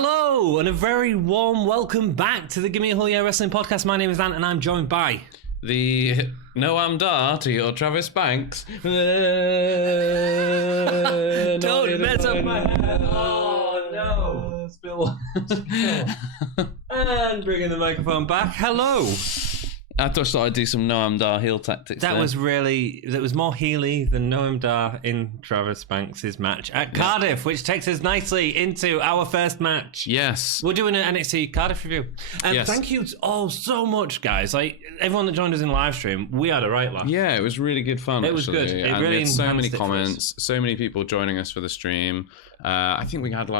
Hello, and a very warm welcome back to the Gimme Wrestling Podcast. My name is Ant, and I'm joined by... the Noam Dar to your Travis Banks. Don't mess up my head. Oh, no. Spill. And bringing the microphone back. Hello. I just thought I'd do some Noam Dar heel tactics. That was more Healy than Noam Dar in Travis Banks' match at Cardiff, which takes us nicely into our first match. Yes. We're doing an NXT Cardiff review. And Yes. thank you all so much, guys. Like, everyone that joined us in live stream, we had a right laugh. Yeah, it was really good fun. It was actually. good. It And really we had so many enhanced it for us. comments, so many people joining us for the stream. I think we had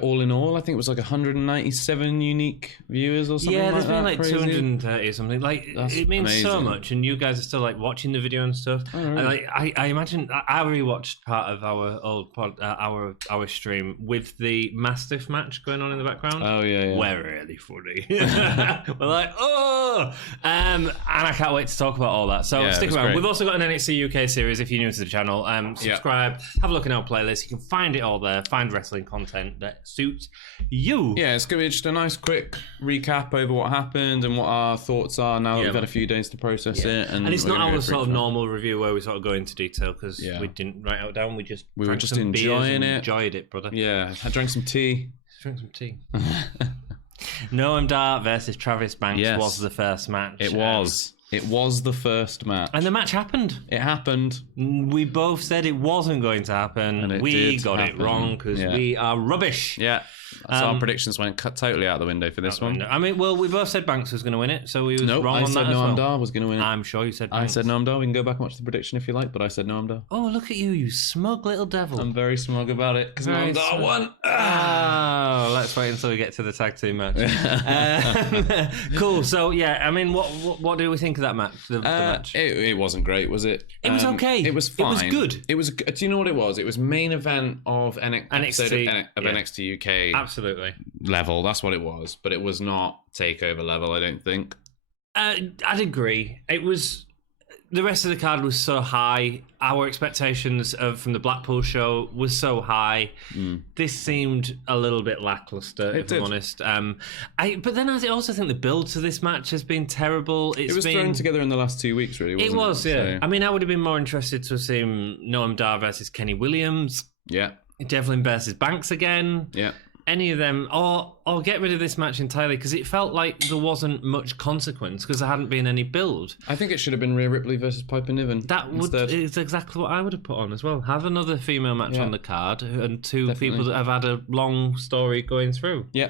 all in all, I think it was 197 unique viewers or something. Yeah, there's been that. 230 or something. That's it means so amazing. much, and you guys are still watching the video and stuff. Oh, really? And I imagine I rewatched part of our old our stream with the Mastiff match going on in the background. Oh yeah. We're really funny. We're like, oh, and I can't wait to talk about all that. So Yeah, stick it was around. great. We've also got an NXT UK series. If you're new to the channel, subscribe, have a look in our playlist. You can find it all there. Find wrestling content that suits you. Yeah, it's going to be just a nice quick recap over what happened and what our thoughts are now that we've had a few days to process it. And it's we're not gonna our go sort of through it. normal review where we sort of go into detail because we didn't write it down. We were drank just some beers enjoying and it. Enjoyed it, brother. Yeah, I drank some tea. Drink some tea. Noam Dar versus Travis Banks was the first match. It was. It was the first match. And the match happened. It happened. We both said it wasn't going to happen. And it We did got it happen. wrong because we are rubbish. Yeah. So our predictions went totally out the window for this one. I mean, well, we both said Banks was going to win it, so we was Nope, wrong I on said that as Noam well. Dar was going to win it. I'm sure you said I Banks. said Noam Dar. We can go back and watch the prediction if you like, but I said Noam Dar. Oh, look at you, you smug little devil. I'm very smug about it because Very Noam Dar smug. won. Oh, let's wait until we get to the tag team match. Cool. So yeah, I mean, what do we think of that match? The match. It wasn't great, was it? It was okay. It was fine. It was good. It was. Do you know what it was? It was main event of NXT, NXT UK Absolutely. level. That's what it was. But it was not takeover level. I don't think. I'd agree. It was. The rest of the card was so high. Our expectations from the Blackpool show was so high. This seemed a little bit lackluster, if I'm honest. But then I also think the build to this match has been terrible. It was thrown together in the last 2 weeks, really, wasn't it? It was, yeah. So, I mean, I would have been more interested to have seen Noam Dar versus Kenny Williams, yeah. Devlin versus Banks again. Yeah. Any of them, or get rid of this match entirely because it felt like there wasn't much consequence because there hadn't been any build. I think it should have been Rhea Ripley versus Piper Niven. That is exactly what I would have put on as well. Have another female match on the card and two people that have had a long story going through. Yeah.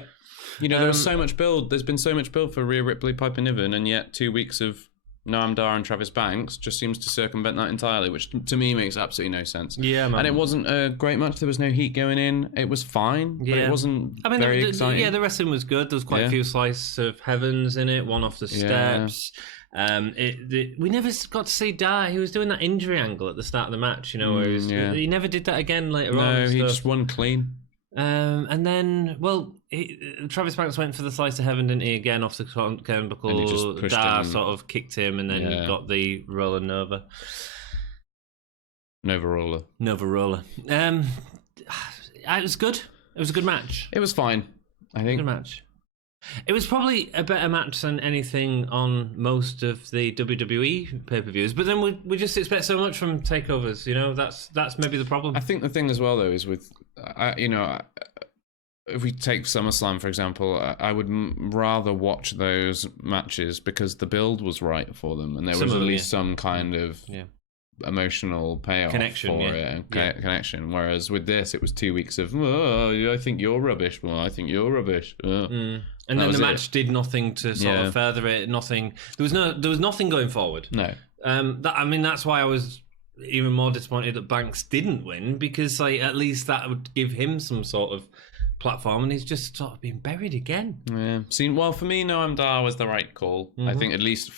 You know, there was so much build. There's been so much build for Rhea Ripley, Piper Niven, and yet 2 weeks of Noam Dar and Travis Banks just seems to circumvent that entirely, which to me makes absolutely no sense. Yeah, man. And it wasn't a great match. There was no heat going in. It was fine, but it wasn't very exciting. Yeah, the wrestling was good. There was quite a few slices of heavens in it, one off the steps. We never got to see Dar. He was doing that injury angle at the start of the match, where he never did that again later on. No, he just won clean. And then, Travis Banks went for the slice of heaven, didn't he? Again off the turnbuckle. Dar sort of kicked him and then got the roller Nova. Nova roller. It was good. It was a good match. It was fine, I think. Good match. It was probably a better match than anything on most of the WWE pay-per-views, but then we just expect so much from takeovers. That's maybe the problem. I think the thing as well, though, is with if we take SummerSlam, for example, I would rather watch those matches because the build was right for them, and there was at least some kind of emotional payoff connection, for it and connection. Whereas with this, it was 2 weeks of I think you're rubbish. Well, I think you're rubbish. And then the match did nothing to sort of further it. Nothing. There was nothing going forward. No. That's why I was even more disappointed that Banks didn't win because at least that would give him some sort of platform, and he's just sort of been buried again. Yeah. Well, for me, Noam Dar was the right call. I think at least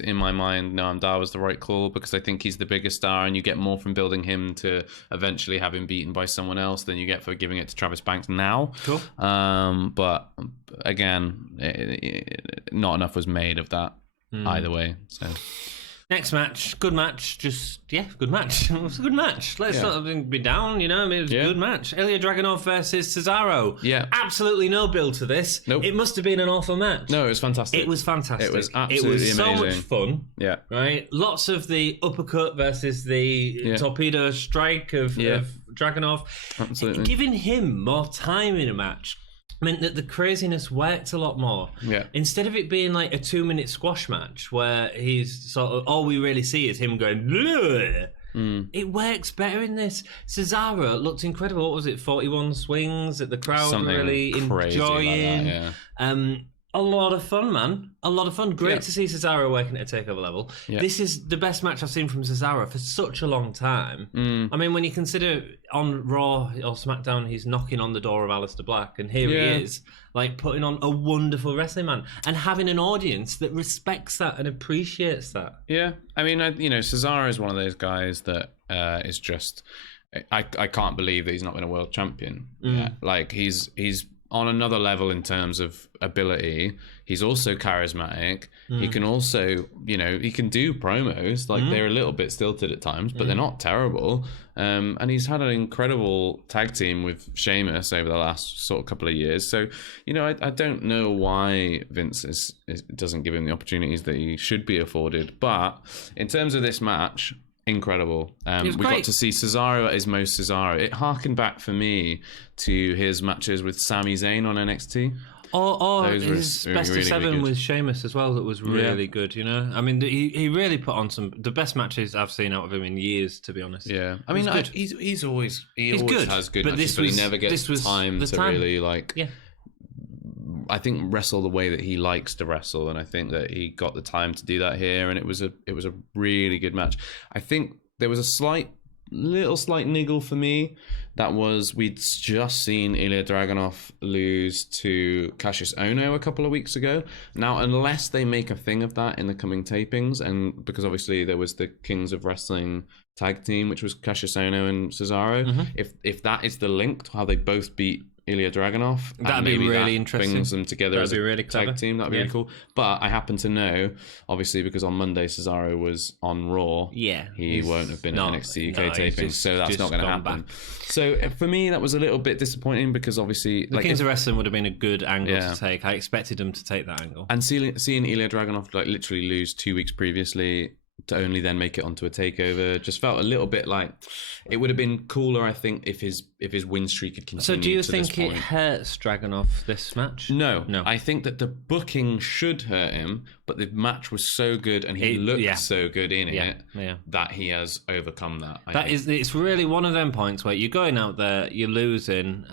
in my mind, Noam Dar was the right call because I think he's the biggest star, and you get more from building him to eventually have him beaten by someone else than you get for giving it to Travis Banks now. Cool. But again, not enough was made of that either way. So. Next match, good match. Good match. It was a good match. Let's not be down, you know. I mean, it was a good match. Ilja Dragunov versus Cesaro. Yeah. Absolutely no build to this. Nope. It must have been an awful match. No, it was fantastic. It was fantastic. It was absolutely amazing. It was so much fun. Yeah. Right? Lots of the uppercut versus the torpedo strike of Dragunov. Absolutely. Giving him more time in a match meant that the craziness worked a lot more. Yeah. Instead of it being like a 2-minute squash match where he's sort of all we really see is him going, bleh. It works better in this. Cesaro looked incredible. What was it? 41 swings that the crowd Something really crazy enjoying. like that, A lot of fun, man. A lot of fun. Great to see Cesaro working at a takeover level. Yeah. This is the best match I've seen from Cesaro for such a long time. I mean, when you consider on Raw or SmackDown, he's knocking on the door of Aleister Black, and here he is, like putting on a wonderful wrestling man and having an audience that respects that and appreciates that. Yeah, I mean, Cesaro is one of those guys that is just. I can't believe that he's not been a world champion. Yeah. Like he's on another level in terms of ability. He's also charismatic. He can also, he can do promos. Like they're a little bit stilted at times, but they're not terrible. And he's had an incredible tag team with Sheamus over the last sort of couple of years. So, I don't know why Vince doesn't give him the opportunities that he should be afforded. But in terms of this match, incredible. We got to see Cesaro at his most Cesaro. It harkened back for me to his matches with Sami Zayn on NXT. Or his best of 7 really with Sheamus as well. That was really good. I mean, he really put on the best matches I've seen out of him in years. To be honest. Yeah, I mean, he's always good. Has good matches, but he never gets time to really like. Yeah. I think wrestle the way that he likes to wrestle, and I think that he got the time to do that here, and it was a really good match. I think there was a slight niggle for me. That was we'd just seen Ilja Dragunov lose to Cassius Ohno a couple of weeks ago. Now, unless they make a thing of that in the coming tapings, and because obviously there was the Kings of Wrestling tag team, which was Cassius Ohno and Cesaro, if that is the link to how they both beat Ilja Dragunov, that'd be really interesting. Brings them together as a really tag team. That'd be really cool. But I happen to know, obviously, because on Monday Cesaro was on Raw. Yeah, he won't have been at NXT UK taping, so that's not going to happen. So for me, that was a little bit disappointing because obviously, the Kings of Wrestling would have been a good angle to take. I expected them to take that angle. And seeing Ilja Dragunov literally lose 2 weeks previously to only then make it onto a takeover just felt a little bit like it would have been cooler, I think, if his win streak had continued. So do you think it hurts Dragunov this match? No. I think that the booking should hurt him, but the match was so good and he looked so good in it that he has overcome that. It's really one of them points where you're going out there, you're losing,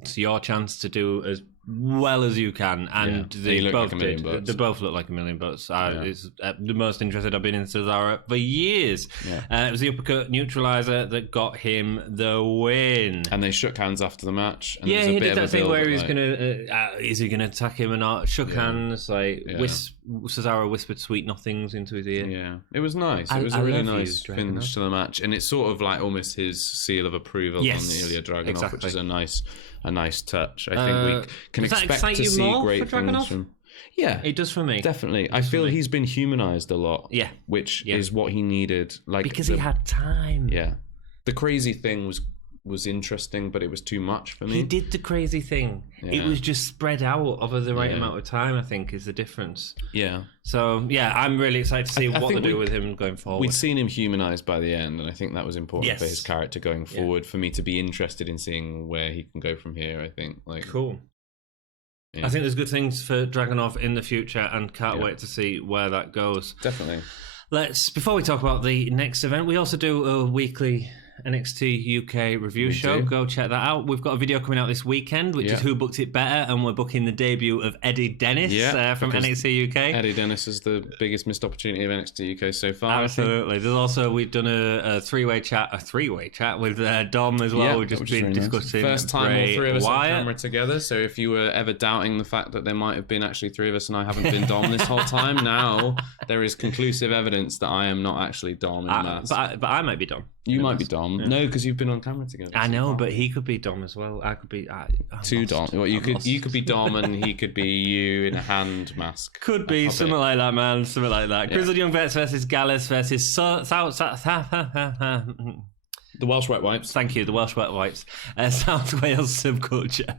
it's your chance to do as well as you can, and they both did. They both look like $1 million. It's the most interested I've been in Cesaro for years. It was the uppercut neutralizer that got him the win, and they shook hands after the match. And he did that thing where he was gonna is he gonna attack him or not? Shook hands, Cesaro whispered sweet nothings into his ear. Yeah, it was nice. It was a really nice finish to the match, and it's sort of like almost his seal of approval on the Ilja Dragunov, which is a nice touch. I think we can expect to see great things from. Yeah, it does for me. Definitely, I feel he's been humanized a lot. Yeah, which is what he needed. Like because he had time. Yeah, the crazy thing was interesting, but it was too much for me. He did the crazy thing. It was just spread out over the right amount of time, I think, is the difference. Yeah. So, I'm really excited to see what they do with him going forward. We'd seen him humanized by the end, and I think that was important for his character going forward, for me to be interested in seeing where he can go from here, I think. Cool. Yeah. I think there's good things for Dragunov in the future, and can't wait to see where that goes. Definitely. Before we talk about the next event, we also do a weekly NXT UK review show. Go check that out. We've got a video coming out this weekend, which is Who Booked It Better, and we're booking the debut of Eddie Dennis from NXT UK. Eddie Dennis is the biggest missed opportunity of NXT UK so far. Absolutely. There's also, we've done a three-way chat with Dom as well. We've just been discussing first time all three of us on camera together, so if you were ever doubting the fact that there might have been actually three of us and I haven't been Dom this whole time, now There is conclusive evidence that I am not actually Dom in Mask. But I might be Dom. You might be Dom. Yeah. No, because you've been on camera together. I know, but he could be Dom as well. I could be Dom. Well, you could be Dom, and he could be you in a hand mask. Could be something like that, man. Something like that. Yeah. Grizzled Young Vets versus Gallus versus the Welsh Wet Wipes. Thank you, the Welsh Wet Wipes. South Wales Subculture.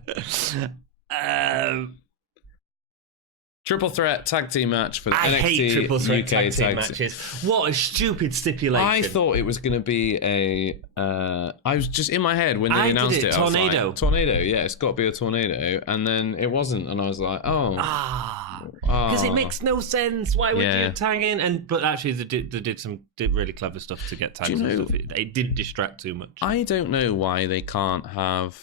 Triple threat tag team match for the NXT hate triple threat UK tag team matches. matches. What a stupid stipulation. I thought it was going to be a... I was just in my head when they announced it. Tornado. I was like, tornado, yeah, it's got to be a tornado. And then it wasn't. And I was like, because it makes no sense. Why would you tag in? But actually, they did really clever stuff to get tags and stuff. It didn't distract too much. I don't know why they can't have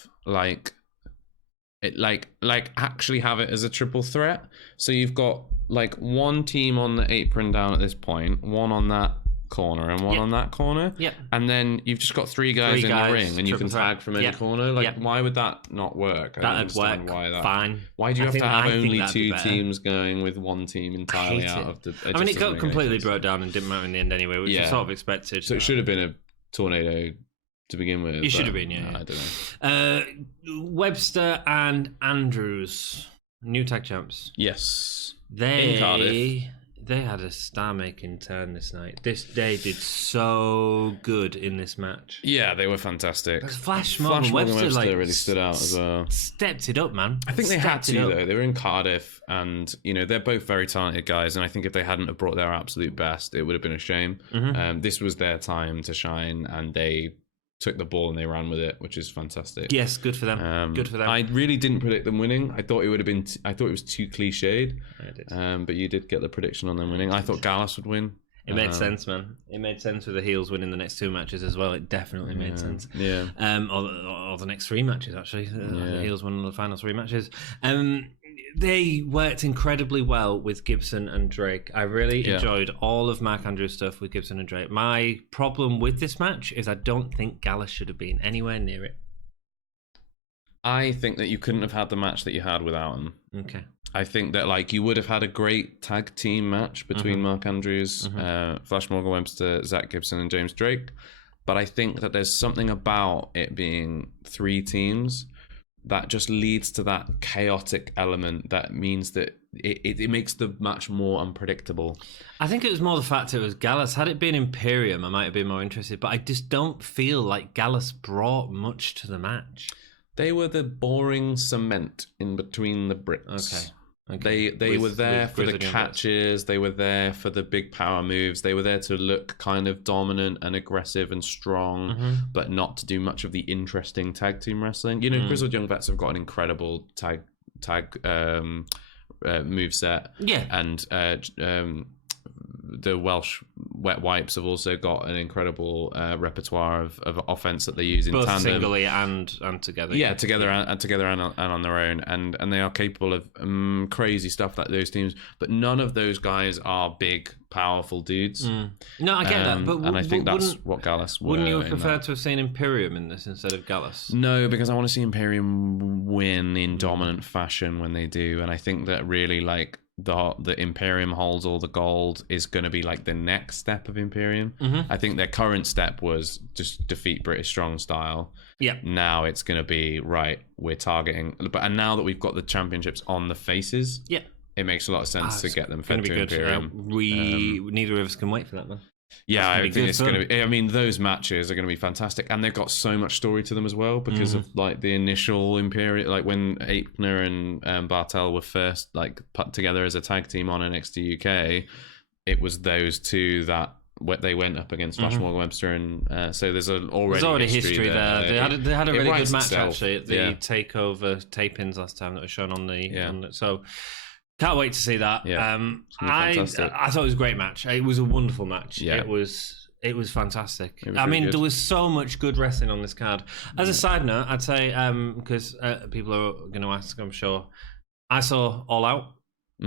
actually have it as a triple threat. So you've got like one team on the apron down at this point, one on that corner and one on that corner. Yep. And then you've just got three guys in the ring and you can tag from any corner. Why would that not work? That'd work fine. Why do you have to have only two teams going with one team entirely out of the... I mean, it got completely broke down and didn't matter in the end anyway, which was sort of expected. So it should have been a tornado to begin with. It should have been, I don't know. Webster and Andrews, new tag champs. Yes. In Cardiff. They had a star-making turn this night. They did so good in this match. Yeah, they were fantastic. Flash Morgan Webster really stood out as well. Stepped it up, man. I think they had to, though. They were in Cardiff, and they're both very talented guys. And I think if they hadn't have brought their absolute best, it would have been a shame. Mm-hmm. This was their time to shine, and they took the ball and they ran with it, which is fantastic. Yes, good for them. Good for them. I really didn't predict them winning. I thought it would have been. I thought it was too cliched. I did. But you did get the prediction on them winning. I thought Gallus would win. It made sense, man. It made sense with the heels winning the next two matches as well. It definitely made sense. Yeah. Or the next three matches actually. The heels won the final three matches. They worked incredibly well with Gibson and Drake. I really enjoyed all of Mark Andrews' stuff with Gibson and Drake. My problem with this match is I don't think Gallus should have been anywhere near it. I think that you couldn't have had the match that you had without him. Okay. I think that you would have had a great tag team match between Mark Andrews, Flash Morgan Webster, Zach Gibson, and James Drake. But I think that there's something about it being three teams that just leads to that chaotic element that means that it makes the match more unpredictable. I think it was more the fact it was Gallus. Had it been Imperium, I might have been more interested, but I just don't feel like Gallus brought much to the match. They were the boring cement in between the bricks. Okay. They were there for the catches. They were there for the big power moves. They were there to look kind of dominant and aggressive and strong, but not to do much of the interesting tag team wrestling. Grizzled Young Vets have got an incredible tag moveset. Yeah. And the Welsh Wet Wipes have also got an incredible repertoire of offense that they use in both tandem, singly and together. Yeah, together and on their own, and they are capable of crazy stuff like those teams. But none of those guys are big, powerful dudes. No, I get that, but and I think that's what Gallus. Wouldn't you have preferred to have seen Imperium in this instead of Gallus? No, because I want to see Imperium win in dominant fashion when they do, and I think that really the Imperium holds all the gold is going to be the next step of Imperium. I think their current step was just defeat British Strong Style. Yeah. Now it's going to be we're targeting, and now that we've got the championships on the faces, it makes a lot of sense to get them fed to Imperium. Neither of us can wait for that, man. Yeah, I think it's going to be. I mean, those matches are going to be fantastic, and they've got so much story to them as well because of the initial Imperial, when Aitner and Bartel were first put together as a tag team on NXT UK. It was those two that they went up against Flash Morgan Webster, and so there's already history there. They had a really good match actually at the Takeover tapings last time that was shown on the so. Can't wait to see that. Yeah, I thought it was a great match. It was a wonderful match. Yeah. It was fantastic. I mean, there was so much good wrestling on this card. As a side note, I'd say, because people are going to ask, I'm sure, I saw All Out.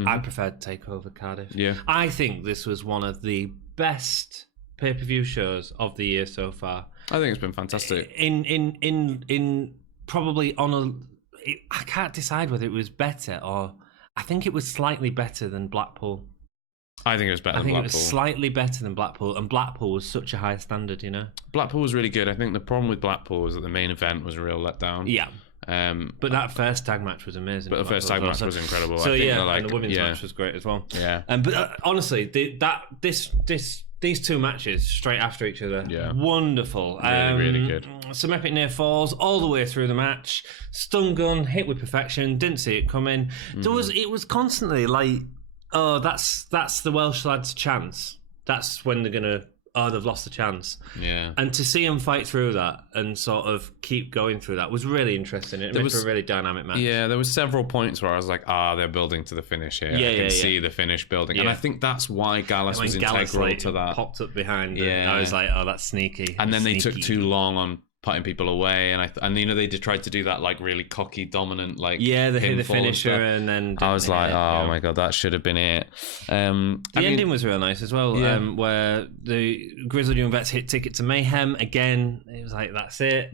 I preferred Takeover Cardiff. Yeah. I think this was one of the best pay-per-view shows of the year so far. I think it's been fantastic. In probably I can't decide whether it was better or... I think it was slightly better than Blackpool. I think it was better I than think Blackpool. it was slightly better than Blackpool, and Blackpool was such a high standard, you know. Blackpool was really good. I think the problem with Blackpool was that the main event was a real letdown. Yeah. But that first tag match was amazing. But the first tag match was incredible. So I think yeah, like, and the women's match was great as well. Yeah. But honestly, these two matches straight after each other, wonderful. Really good. Some epic near falls all the way through the match. Stun gun hit with perfection. Didn't see it coming. It was constantly like, oh, that's the Welsh lads' chance. That's when they're gonna. Oh, they've lost the chance. Yeah. And to see them fight through that and sort of keep going through that was really interesting. It made for a really dynamic match. Yeah, there was several points where I was like, they're building to the finish here. I can see the finish building. Yeah. And I think that's why Gallus was integral to that. Popped up behind. Yeah. I was like, oh, that's sneaky. And then they took too long on putting people away, and you know they tried to do that like really cocky dominant like they hit the finisher and then I was like, my god, that should have been it. The ending was real nice as well, where the Grizzled Young Vets hit Ticket to Mayhem again. It was like, that's it.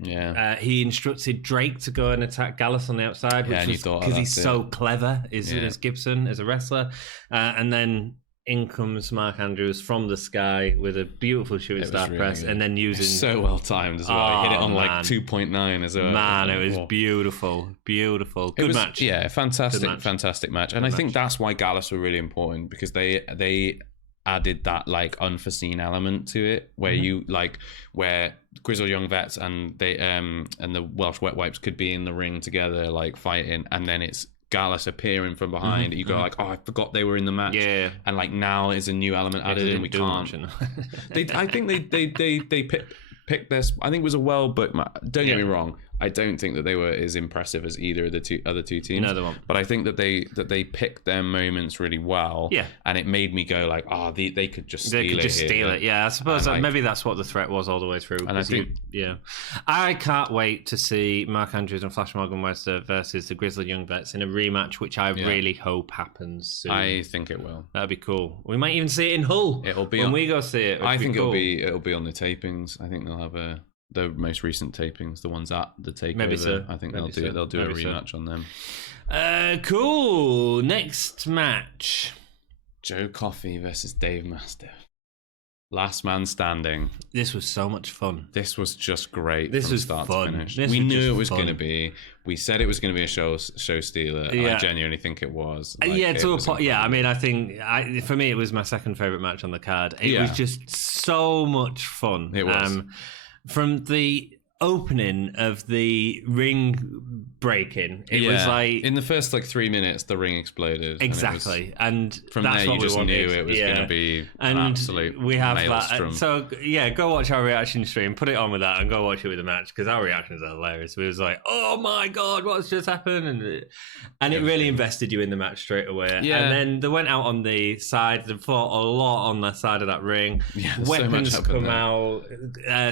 He instructed Drake to go and attack Gallus on the outside, which was because he's so clever as Gibson as a wrestler, and then in comes Mark Andrews from the sky with a beautiful shooting star really press, and then using so well timed as well. He hit it on like 2.9 as well. Man, it was beautiful. Good match. Yeah, fantastic match. And I think that's why Gallus were really important, because they added that like unforeseen element to it, where you like where Grizzled Young Vets and they and the Welsh Wet Wipes could be in the ring together like fighting, and then it's Gallus appearing from behind. You go like, oh, I forgot they were in the match. Yeah, and like now is a new element added in. We can't. I think they picked this. I think it was a well booked match. Don't get me wrong. I don't think that they were as impressive as either of the other two teams. No, they weren't. But I think that they picked their moments really well. Yeah, and it made me go like, they could just steal it. Yeah, I suppose maybe that's what the threat was all the way through. And I think, I can't wait to see Mark Andrews and Flash Morgan Webster versus the Grizzled Young Vets in a rematch, which I really hope happens soon. I think it will. That'd be cool. We might even see it in Hull. It'll be when we go see it. I think it'll be on the tapings. I think they'll have the most recent tapings, the ones at the takeover. Maybe so. I think they'll do a rematch on them. Cool. Next match: Joe Coffey versus Dave Mastiff. Last man standing. This was so much fun. This was just great. This from was start fun. to finish. We knew it was going to be. We said it was going to be a show stealer. Yeah. I genuinely think it was. I mean, I think for me it was my second favorite match on the card. It was just so much fun. It was. From the opening of the ring breaking, it was like in the first like 3 minutes the ring exploded. Exactly, and from that's there what you just we knew it was going to be an absolute. We have maelstrom. that. So go watch our reaction stream. Put it on with that, and go watch it with the match, because our reactions are hilarious. We was like, oh my god, what's just happened, and it really invested you in the match straight away. Yeah. And then they went out on the side. They fought a lot on the side of that ring. Yeah, weapons come out.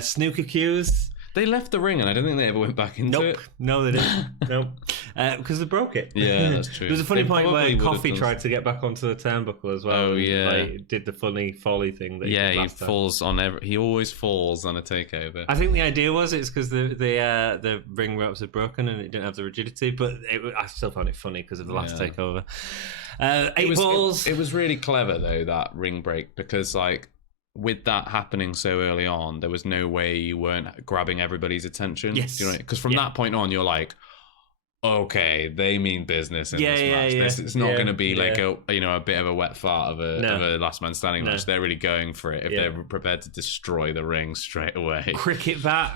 Snooker cues. They left the ring, and I don't think they ever went back into it. No, they didn't. Nope. Because they broke it. Yeah, that's true. There was a funny point where Coffey tried to get back onto the turnbuckle as well. Oh, yeah. Like, did the funny folly thing. That he falls on he always falls on a takeover. I think the idea was it's because the ring ropes had broken and it didn't have the rigidity, but I still found it funny because of the last takeover. Balls. It was really clever, though, that ring break, because, like, with that happening so early on, there was no way you weren't grabbing everybody's attention. Yes. You know, because from that point on, you're like, okay, they mean business in this match. It's not going to be like a bit of a wet fart of a last man standing match. They're really going for it if they're prepared to destroy the ring straight away. Cricket bat.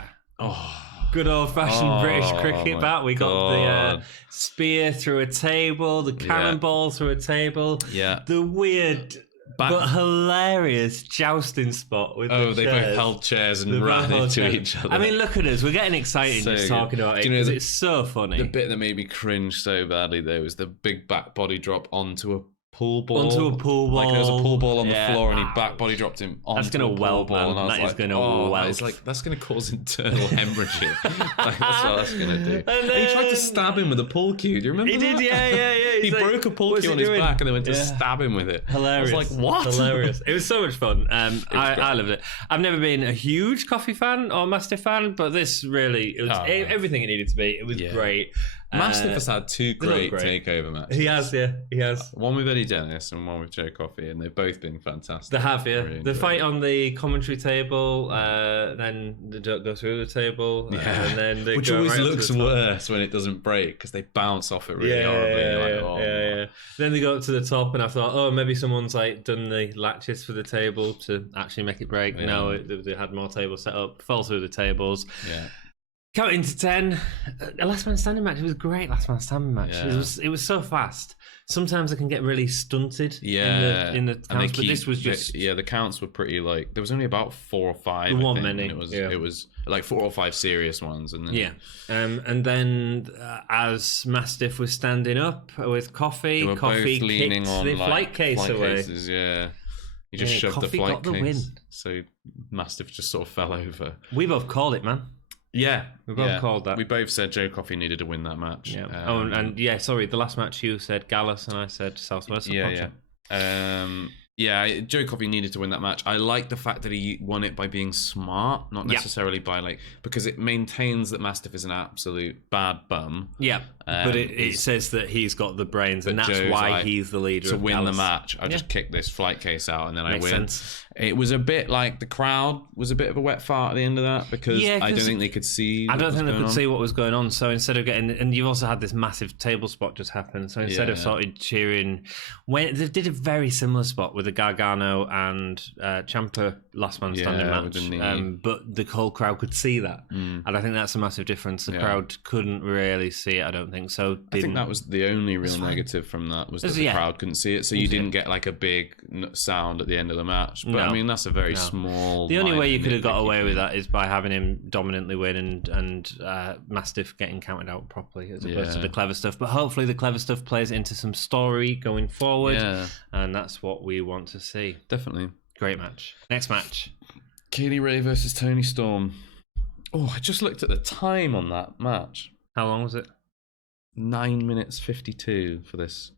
Good old-fashioned British cricket bat. We got the spear through a table, the cannonball through a table. Yeah. The weird but hilarious jousting spot with they both held chairs and ran into each other. I mean, look at us. We're getting excited just talking about it because it's so funny. The bit that made me cringe so badly, though, was the big back body drop onto a pool ball. Like there was a pool ball on the floor, and he back body dropped him onto a pool ball. And I was that's going to cause internal hemorrhaging. Like, that's what that's going to do. And he tried to stab him with a pool cue. Do you remember that? He did, yeah. He broke a pool cue on his back and then went to stab him with it. Hilarious. I was like, what? Hilarious. It was so much fun. I loved it. I've never been a huge Coffey fan or Mastiff fan, but this really, it was everything it needed to be. It was great. Mastiff has had two great great. takeover matches. He has. One with Eddie Dennis and one with Joe Coffey, and they've both been fantastic. They have, yeah. Really the fight on the commentary table, then they don't go through the table, and then they which go always right looks worse when it doesn't break because they bounce off it really horribly. Yeah. Then they go up to the top, and I thought, oh, maybe someone's like done the latches for the table to actually make it break. Yeah. No, they had more tables set up, fall through the tables. Yeah. Counting to 10, a last man standing match. It was a great last man standing match. Yeah. It was so fast. Sometimes they can get really stunted. Yeah, in the counts, but this was just the counts were pretty like there was only about 4 or 5. There weren't many. It was like 4 or 5 serious ones, and then and then as Mastiff was standing up with Coffey, Coffey leaning kicked on the like, flight case away. Cases, yeah. He just shoved Coffey the flight got the case, win. so Mastiff just sort of fell over. We both called it, man. Yeah, we both called that. We both said Joe Coffey needed to win that match. Yeah. The last match you said Gallus and I said Southwest. Joe Coffey needed to win that match. I like the fact that he won it by being smart, not necessarily by because it maintains that Mastiff is an absolute bad bum. Yeah, but it says that he's got the brains, and that's Joe's why he's the leader. To of win Gallus. the match, I just kick this flight case out and then I win. Sense. It was a bit like the crowd was a bit of a wet fart at the end of that because I don't think they could see. I don't think they could see what was going on. So instead of getting, and you've also had this massive table spot just happen. So instead of sort of cheering, when they did a very similar spot with the Gargano and Ciampa last man standing match, but the whole crowd could see that, and I think that's a massive difference. The crowd couldn't really see it. I don't think so. I think that was the only real negative from that was that the crowd couldn't see it, so you didn't get like a big sound at the end of the match. But I mean, that's a very small. The only way you could have got away with that is by having him dominantly win and Mastiff getting counted out properly as opposed to the clever stuff. But hopefully the clever stuff plays into some story going forward, and that's what we want to see. Definitely. Great match. Next match. Kaylee Ray versus Toni Storm. Oh, I just looked at the time on that match. How long was it? 9 minutes 52 for this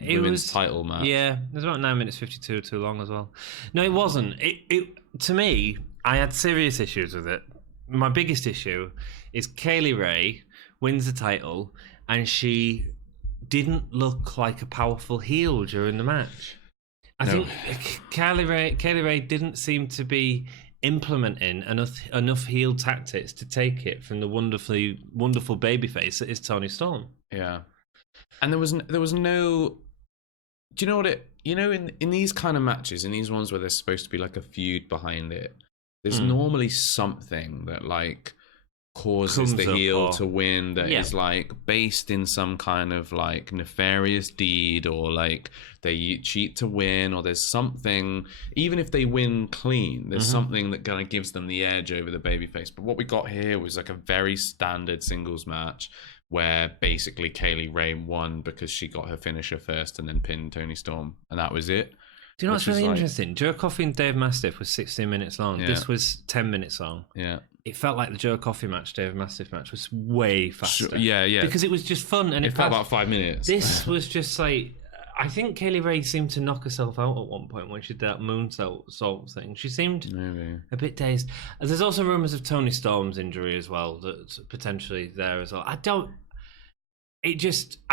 women's title match. Yeah, it was about 9 minutes 52 too long as well. No, it wasn't. It to me, I had serious issues with it. My biggest issue is Kaylee Ray wins the title and she didn't look like a powerful heel during the match. I think Kaylee Ray didn't seem to be implementing enough heel tactics to take it from the wonderful babyface that is Toni Storm. Yeah. And there was no. Do you know what in these kind of matches, in these ones where there's supposed to be like a feud behind it, there's normally something that like causes the heel to win that is like based in some kind of like nefarious deed, or like they cheat to win, or there's something. Even if they win clean, there's something that kind of gives them the edge over the babyface. But what we got here was like a very standard singles match, where basically Kaylee Ray won because she got her finisher first and then pinned Toni Storm, and that was it. Do you know what's really interesting? Joe Coffey and Dave Mastiff was 16 minutes long. Yeah. This was 10 minutes long. Yeah. It felt like the Joe Coffey match, Dave Mastiff match was way faster. Sure. Yeah. Because it was just fun. And it felt about 5 minutes. This was just like, I think Kaylee Ray seemed to knock herself out at one point when she did that moonsault thing. She seemed a bit dazed. There's also rumours of Toni Storm's injury as well, that's potentially there as well. I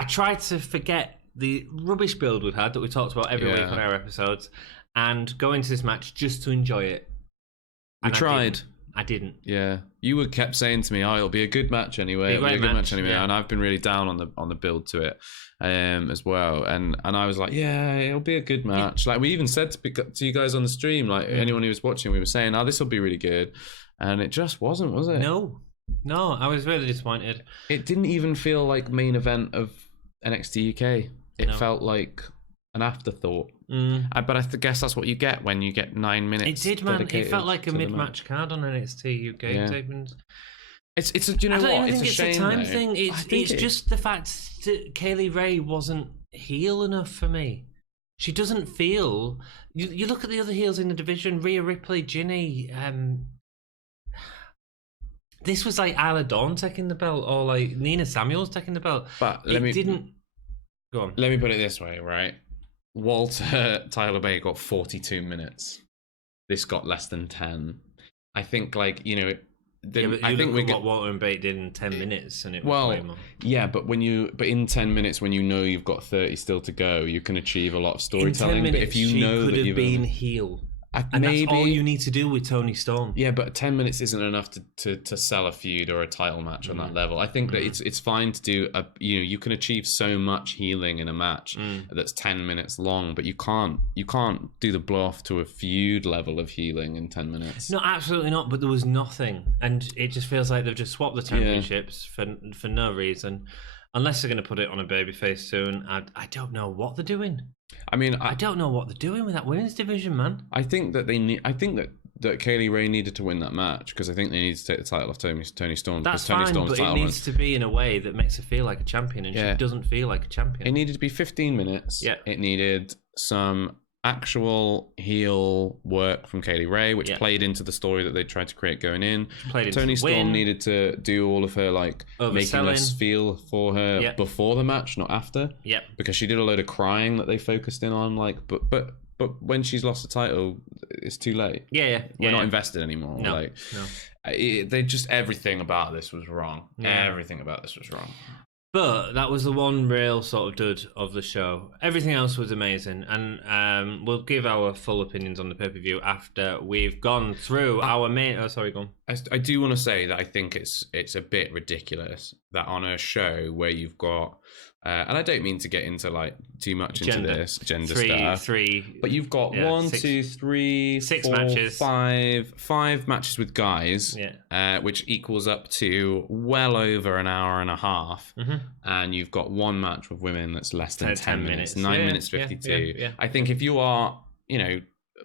tried to forget the rubbish build we've had that we talked about every week on our episodes and go into this match just to enjoy it. We tried. I didn't. Yeah, you kept saying to me, "Oh, it'll be a good match anyway. It'll be a good match anyway." Yeah. And I've been really down on the build to it, as well. And I was like, "Yeah, it'll be a good match." Like we even said to you guys on the stream, like anyone who was watching, we were saying, "Oh, this will be really good," and it just wasn't, was it? No, I was really disappointed. It didn't even feel like main event of NXT UK. It felt like an afterthought. But I guess that's what you get when you get 9 minutes. It did, man. It felt like a mid-match card on NXT UK tapings. It's do you know what? It's a shame. It's a time thing. It's just the fact that Kaylee Ray wasn't heel enough for me. She doesn't feel. You look at the other heels in the division: Rhea Ripley, Ginny. This was like Isla Dawn taking the belt, or like Nina Samuels taking the belt. But didn't. Go on. Let me put it this way, right? Walter Tyler Bate got 42 minutes. This got less than 10. I think, like, But I think what Walter and Bate did in 10 minutes, and it was way more. Yeah, but in 10 minutes, when you know you've got 30 still to go, you can achieve a lot of storytelling. In 10 minutes, but if you know that you've been heel. And maybe that's all you need to do with Toni Storm. Yeah, but 10 minutes isn't enough to sell a feud or a title match on that level. I think that it's fine to do you can achieve so much healing in a match that's 10 minutes long, but you can't do the blow off to a feud level of healing in 10 minutes. No, absolutely not. But there was nothing, and it just feels like they've just swapped the championships for no reason. Unless they're going to put it on a babyface soon, I don't know what they're doing. I mean, I don't know what they're doing with that women's division, man. I think that that Kaylee Ray needed to win that match, because I think they need to take the title off Toni Storm. That's fine, but it needs to be in a way that makes her feel like a champion, and she doesn't feel like a champion. It needed to be 15 minutes. Yeah. It needed some actual heel work from Kaylee Ray, which played into the story that they tried to create going in. Toni Storm needed to do all of her making us feel for her before the match, not after. Yeah, because she did a load of crying that they focused in on. But when she's lost the title, it's too late. We're not invested anymore. No. They just everything about this was wrong. Everything about this was wrong. But that was the one real sort of dud of the show. Everything else was amazing, and we'll give our full opinions on the pay-per-view after we've gone through our main... Oh, sorry, go on. I do want to say that I think it's a bit ridiculous that on a show where you've got... and I don't mean to get into too much into this gender stuff. But you've got 6 matches, five matches with guys, which equals up to well over an hour and a half. And you've got one match with women that's less than 10 minutes, 9 minutes 52. I think if you are,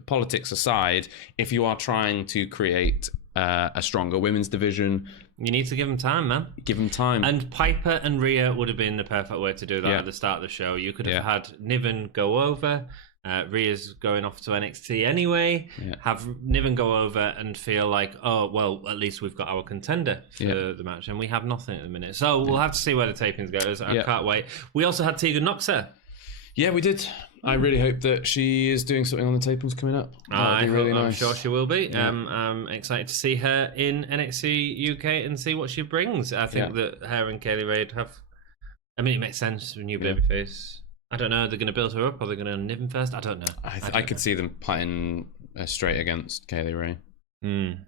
politics aside, if you are trying to create a stronger women's division, you need to give them time, man. Give them time. And Piper and Rhea would have been the perfect way to do that at the start of the show. You could have had Niven go over. Rhea's going off to NXT anyway. Have Niven go over and feel like, oh, well, at least we've got our contender for the match. And we have nothing at the minute. So we'll have to see where the tapings goes. I can't wait. We also had Tegan Knox there. Yeah, we did. I really hope that she is doing something on the tapings coming up. I'm sure she will be. I'm excited to see her in NXT UK and see what she brings. I think that her and Kaylee Ray have... I mean, it makes sense for a new babyface. I don't know. They're going to build her up, or they're going to nip him first. I don't know. I could see them putting her straight against Kaylee Ray.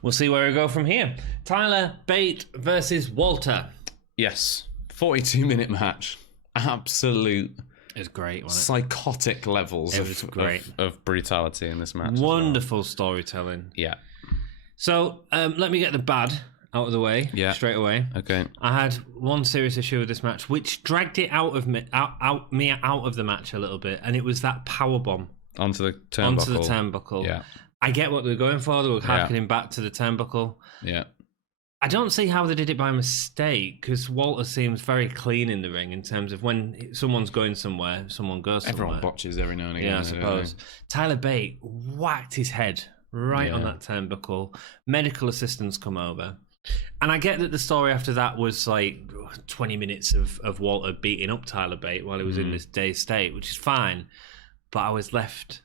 We'll see where we go from here. Tyler Bate versus Walter. Yes. 42-minute match. Absolute... It was great, wasn't it? Psychotic levels of brutality in this match. Wonderful storytelling. Yeah. So let me get the bad out of the way straight away. Okay. I had one serious issue with this match, which dragged it out of me out of the match a little bit, and it was that powerbomb onto the turnbuckle. Yeah. I get what they were going for. They were harkening back to the turnbuckle. Yeah. I don't see how they did it by mistake, because Walter seems very clean in the ring in terms of when someone's going somewhere, someone goes somewhere. Everyone botches every now and again. Yeah, I suppose. Tyler Bate whacked his head right on that turnbuckle. Medical assistants come over. And I get that the story after that was 20 minutes of Walter beating up Tyler Bate while he was in this dazed state, which is fine. But I was left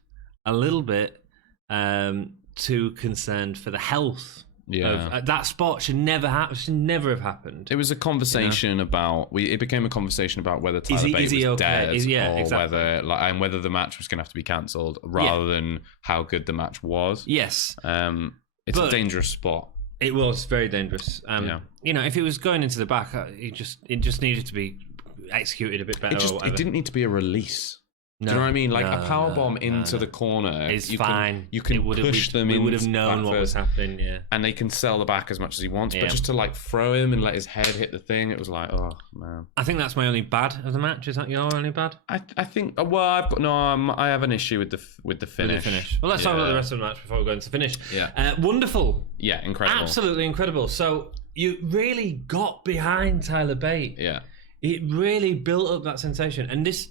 a little bit too concerned for the health. That spot should never have happened. It was a conversation about it became a conversation about whether Tyler Bate was dead, or whether the match was going to have to be cancelled, rather than how good the match was. Yes, it's a dangerous spot. It was very dangerous. If it was going into the back, it just needed to be executed a bit better. It didn't need to be a release. Do you know what I mean? A powerbomb into the corner is fine. You can push them in. We would have known what was happening, and they can sell the back as much as he wants, but just to throw him and let his head hit the thing, it was oh man. I think that's my only bad of the match. Is that your only bad? I think. I have an issue with the finish. With the finish. Well, let's talk about the rest of the match before we go into the finish. Yeah. Wonderful. Yeah, incredible. Absolutely incredible. So you really got behind Tyler Bate. Yeah. It really built up that sensation, and this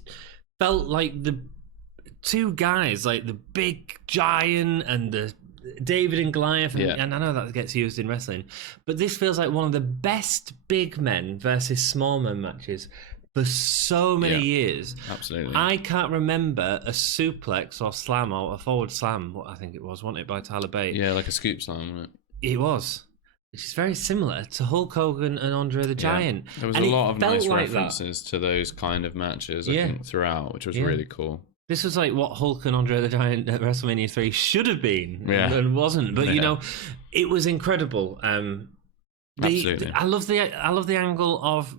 felt like the two guys, the big giant and the David and Goliath, and I know that gets used in wrestling, but this feels like one of the best big men versus small men matches for so many years. Absolutely. I can't remember a suplex or slam or a forward slam, what I think it was, wasn't it, by Tyler Bate? Yeah, like a scoop slam, wasn't it? It was. which is very similar to Hulk Hogan and Andre the Giant. There was and a lot of nice like references to those kind of matches, I think, throughout, which was really cool. This was like what Hulk and Andre the Giant at WrestleMania 3 should have been, and wasn't. But you know, it was incredible. Absolutely, I love the angle of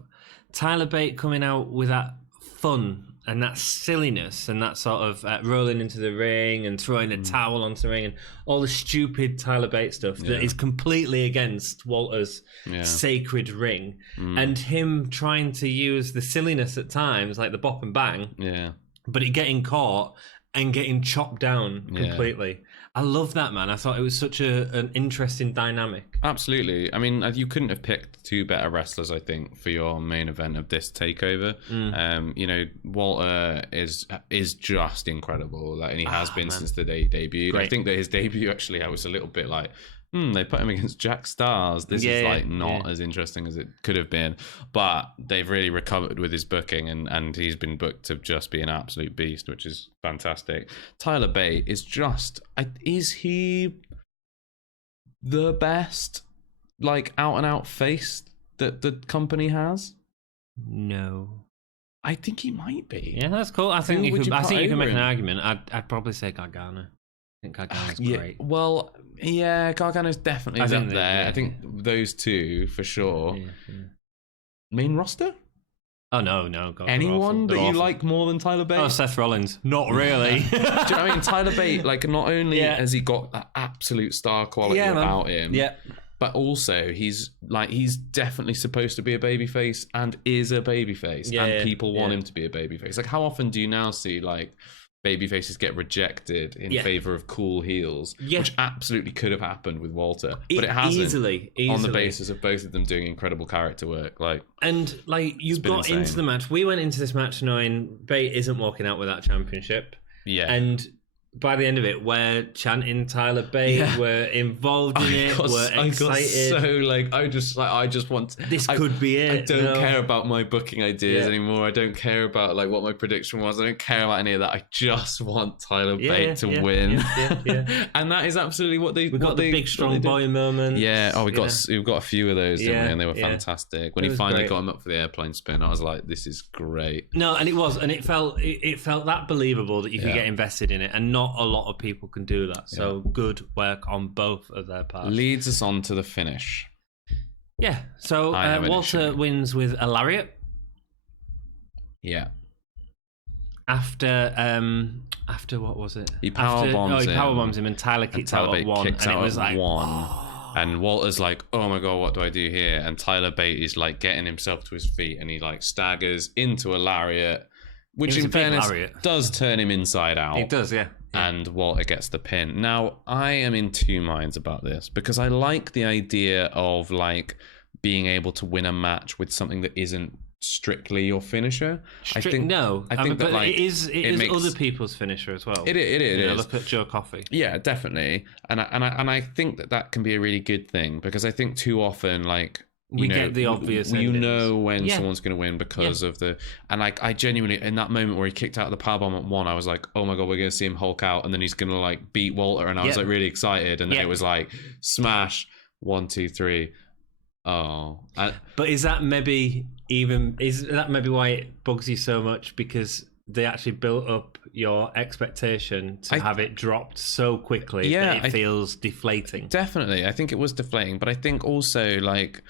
Tyler Bate coming out with that fun and that silliness and that sort of rolling into the ring and throwing a towel onto the ring and all the stupid Tyler Bate stuff that is completely against Walter's sacred ring, and him trying to use the silliness at times, like the bop and bang, but it getting caught and getting chopped down completely. I love that, man. I thought it was such an interesting dynamic. Absolutely. I mean, you couldn't have picked two better wrestlers, I think, for your main event of this takeover. You know, Walter is just incredible, like, and he has been since the day he debuted. Great. I think that his debut, actually, I was a little bit like, they put him against Jack Stars. This is like not as interesting as it could have been. But they've really recovered with his booking, and he's been booked to just be an absolute beast, which is fantastic. Tyler Bate is just... Is he the best, like, out-and-out face that the company has? No. I think he might be. Yeah, that's cool. I think you can make an argument. I'd probably say Gargano. I think Gargano's great. Well, yeah, Gargano's definitely up there. I think those two for sure. Main roster? Oh no! God, anyone that you like more than Tyler Bate? Oh, Seth Rollins. Not really. Do you know what I mean? Tyler Bate, like, not only has he got that absolute star quality about him, but also he's definitely supposed to be a babyface and is a babyface, and people want him to be a babyface. Like, how often do you now see like babyfaces get rejected in favor of cool heels, which absolutely could have happened with Walter, but it hasn't. Easily. On the basis of both of them doing incredible character work, you got into the match. We went into this match knowing Bate isn't walking out with that championship. And by the end of it, we're chanting Tyler Bate, we're involved in it, we're excited. I just want... This could be it. I don't care about my booking ideas anymore. I don't care about like what my prediction was. I don't care about any of that. I just want Tyler Bate to win. And that is absolutely what they... We got the big strong boy moment. Yeah, we've got a few of those, didn't we? And they were fantastic. When he finally got him up for the airplane spin, I was like, this is great. No, and it was. And it felt that believable that you could get invested in it, and not a lot of people can do that. So good work on both of their parts. Leads us on to the finish. Yeah. So Walter wins with a lariat. Yeah. After what was it? He powerbombs him and Tyler kicks out at one. And it was like one. And Walter's like, oh my god, what do I do here? And Tyler Bate is like getting himself to his feet, and he like staggers into a lariat, which in fairness does turn him inside out. It does, yeah. And Walter gets the pin. Now, I am in two minds about this, because I like the idea of like being able to win a match with something that isn't strictly your finisher. I think that like, it is other people's finisher as well. It is. Look at Joe Coffey. Yeah, definitely. And I think that can be a really good thing, because I think too often like we get the obvious. You know when someone's going to win because of the... And like, I genuinely, in that moment where he kicked out the powerbomb at one, I was like, oh my god, we're going to see him Hulk out, and then he's going to like beat Walter, and I was like really excited, and then it was like smash 1, 2, 3. Oh, but is that maybe why it bugs you so much, because they actually built up your expectation to have it dropped so quickly that it feels deflating? Definitely, I think it was deflating, but I think also like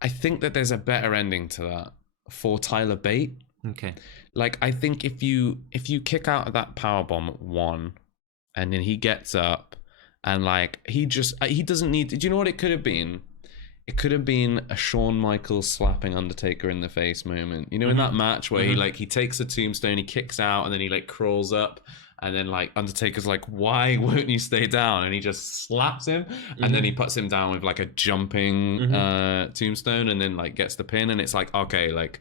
I think that there's a better ending to that for Tyler Bate. Okay, like I think if you kick out of that powerbomb at one, and then he gets up, and like he doesn't need. Do you know what it could have been? It could have been a Shawn Michaels slapping Undertaker in the face moment. You know, in that match where he takes a tombstone, he kicks out, and then he like crawls up, and then like Undertaker's like, "Why won't you stay down?" And he just slaps him, and then he puts him down with like a jumping tombstone, and then like gets the pin, and it's like, okay, like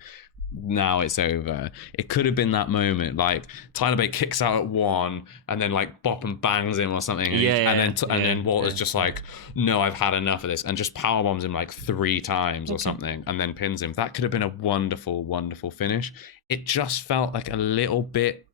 now it's over. It could have been that moment, like Tyler Bate kicks out at one, and then like bop and bangs him or something, and then Walter's just like, no, I've had enough of this, and just powerbombs him like 3 times or something, and then pins him. That could have been a wonderful, wonderful finish. It just felt like a little bit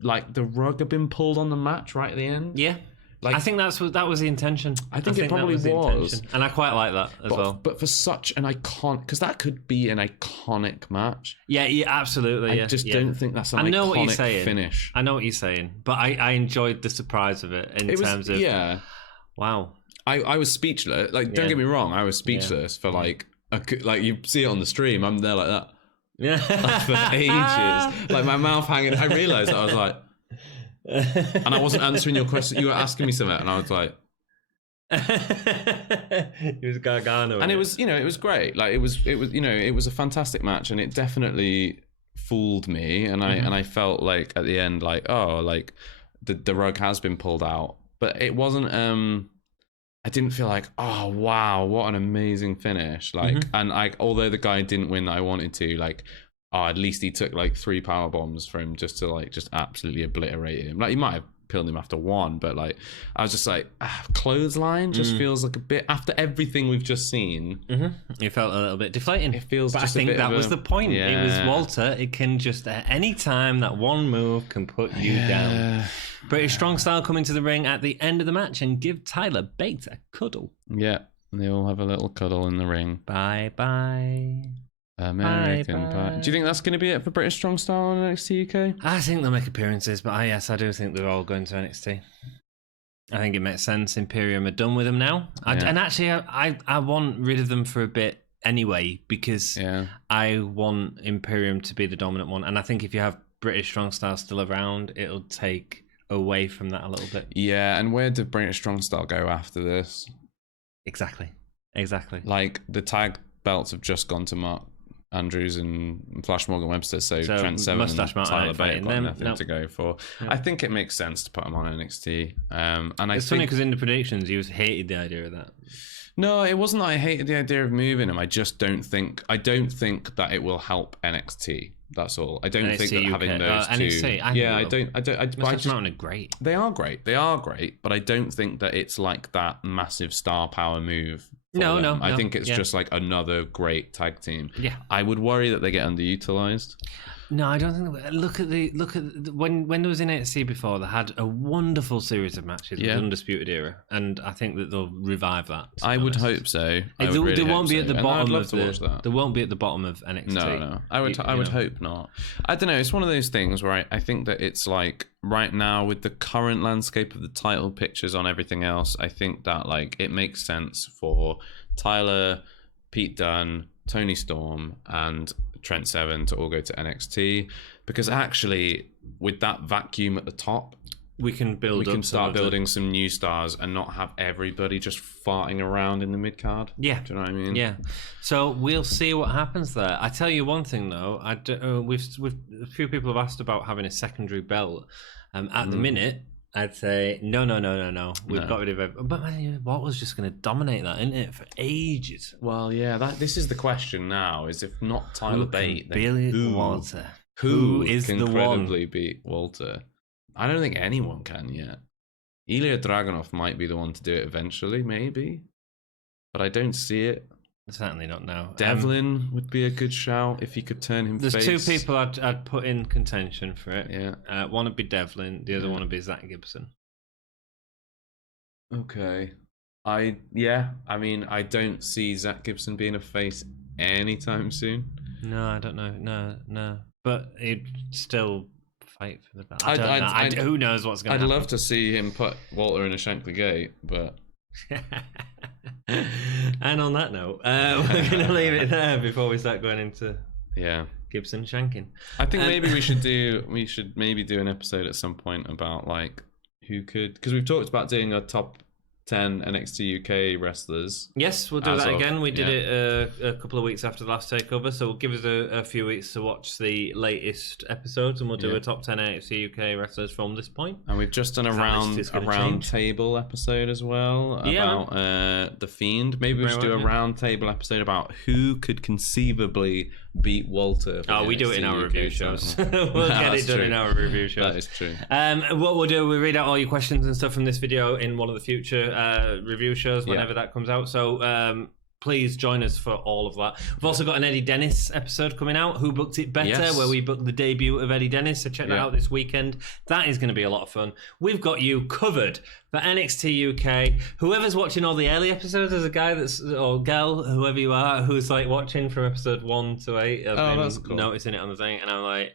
like the rug had been pulled on the match right at the end. Yeah. Like, I think that was the intention. I think it probably the was. intention. And I quite like that as well. But for such an iconic, because that could be an iconic match. Yeah, absolutely. I just don't think that's an iconic finish. I know what you're saying, but I enjoyed the surprise of it terms of wow. I was speechless. Like, don't get me wrong, I was speechless for like you see it on the stream. I'm there like that. Yeah, for ages. Like my mouth hanging. I realized that I was like, and I wasn't answering your question. You were asking me something, and I was like, it was Gargano, and it was it was great. Like it was it was a fantastic match, and it definitely fooled me. And I felt like at the end, like, oh, like the rug has been pulled out, but it wasn't. I didn't feel like, oh wow, what an amazing finish. Like, and although the guy didn't win that I wanted to, like, oh, at least he took like 3 power bombs for him just to like just absolutely obliterate him. Like, he might have killed him after 1, but like I was just like, clothesline just feels like a bit after everything we've just seen. You felt a little bit deflating. It feels, but just I think that was the point. Yeah. It was Walter. It can just at any time that one move can put you down. British Strong Style coming to the ring at the end of the match and give Tyler Bate a cuddle. Yeah, they all have a little cuddle in the ring. Bye bye. American Pie. Do you think that's going to be it for British Strong Style on NXT UK? I think they'll make appearances, but yes, I do think they're all going to NXT. I think it makes sense. Imperium are done with them now. And actually, I want rid of them for a bit anyway, because I want Imperium to be the dominant one. And I think if you have British Strong Style still around, it'll take away from that a little bit. Yeah, and where did British Strong Style go after this? Exactly. Like, the tag belts have just gone to Mark Andrews and Flash Morgan Webster, so Trent Seven and Tyler Bate have got nothing to go for. I think it makes sense to put them on NXT. And it's funny because in the predictions you hated the idea of that. No, it wasn't that I hated the idea of moving them. I just don't think that it will help NXT. That's all. I don't think that having those two. NXT, I just great. They are great, but I don't think that it's like that massive star power move. No. I think it's just like another great tag team. Yeah. I would worry that they get underutilized. No, I don't think. Look at the when there was in NXT before, they had a wonderful series of matches with Undisputed Era, and I think that they'll revive that. I would hope so. They won't be at the bottom of They won't be at the bottom of NXT. No. I would hope not. I don't know. It's one of those things where I think that it's like right now with the current landscape of the title pictures on everything else, I think that like it makes sense for Tyler, Pete Dunne, Toni Storm, and Trent Seven to all go to NXT, because actually with that vacuum at the top, we can start building some new stars and not have everybody just farting around in the mid card. Yeah, do you know what I mean? Yeah. So we'll see what happens there. I tell you one thing though, we've a few people have asked about having a secondary belt. At the minute, I'd say no. We've got rid of it. But Walter's just going to dominate that, isn't it, for ages? Well, yeah. This is the question now: is if not Tyler Bate, then Walter? Who is the one? Incredibly beat Walter? I don't think anyone can yet. Ilja Dragunov might be the one to do it eventually, maybe, but I don't see it. Certainly not now. Devlin would be a good shout if he could turn him face. There's 2 people I'd put in contention for it. Yeah. One would be Devlin. The other one would be Zach Gibson. Okay. I mean, I don't see Zach Gibson being a face anytime soon. No, I don't know. No. But he'd still fight for the belt. I don't know. Who knows what's going to happen? I'd love to see him put Walter in a Shankly Gate, but... And on that note, we're going to leave it there before we start going into Gibson shanking. I think maybe we should maybe do an episode at some point about like who could, because we've talked about doing a top 10 NXT UK wrestlers. Yes, we'll do that again. We did it a couple of weeks after the last takeover, so we'll give us a few weeks to watch the latest episodes, and we'll do a top 10 NXT UK wrestlers from this point. And we've just done a round table episode as well about The Fiend. Maybe we should do a round table episode about who could conceivably beat Walter. We do it in our review shows. We'll get it done in our review shows. That is true. What we'll do, we read out all your questions and stuff from this video in one of the future review shows whenever that comes out. So please join us for all of that. We've also got an Eddie Dennis episode coming out, Who Booked It Better, where we booked the debut of Eddie Dennis, so check that out this weekend. That is going to be a lot of fun. We've got you covered for NXT UK. Whoever's watching all the early episodes, there's a guy or girl, whoever you are, who's like watching from episode 1 to 8. I've been that's cool. noticing it on the thing, and I'm like,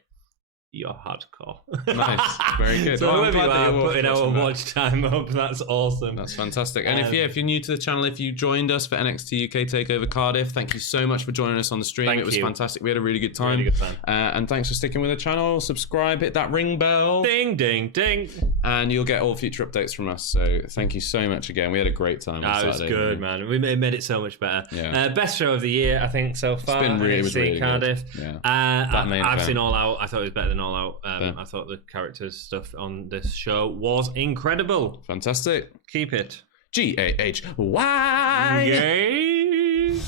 you're hardcore. Nice, very good. So whoever you are putting our watching watch time up, that's awesome. That's fantastic. And if you're new to the channel, if you joined us for NXT UK Takeover Cardiff, thank you so much for joining us on the stream. It was fantastic. We had a really good time. Really good time. And thanks for sticking with the channel. Subscribe, hit that ring bell. Ding, ding, ding. And you'll get all future updates from us. So thank you so much again. We had a great time. It was good, man. We made it so much better. Yeah. Best show of the year, I think, so far. It's been really Cardiff. Good. Yeah. I've seen All Out. I thought it was better than All Out. I thought the characters stuff on this show was incredible. Fantastic. Keep it. GAHY. Yay.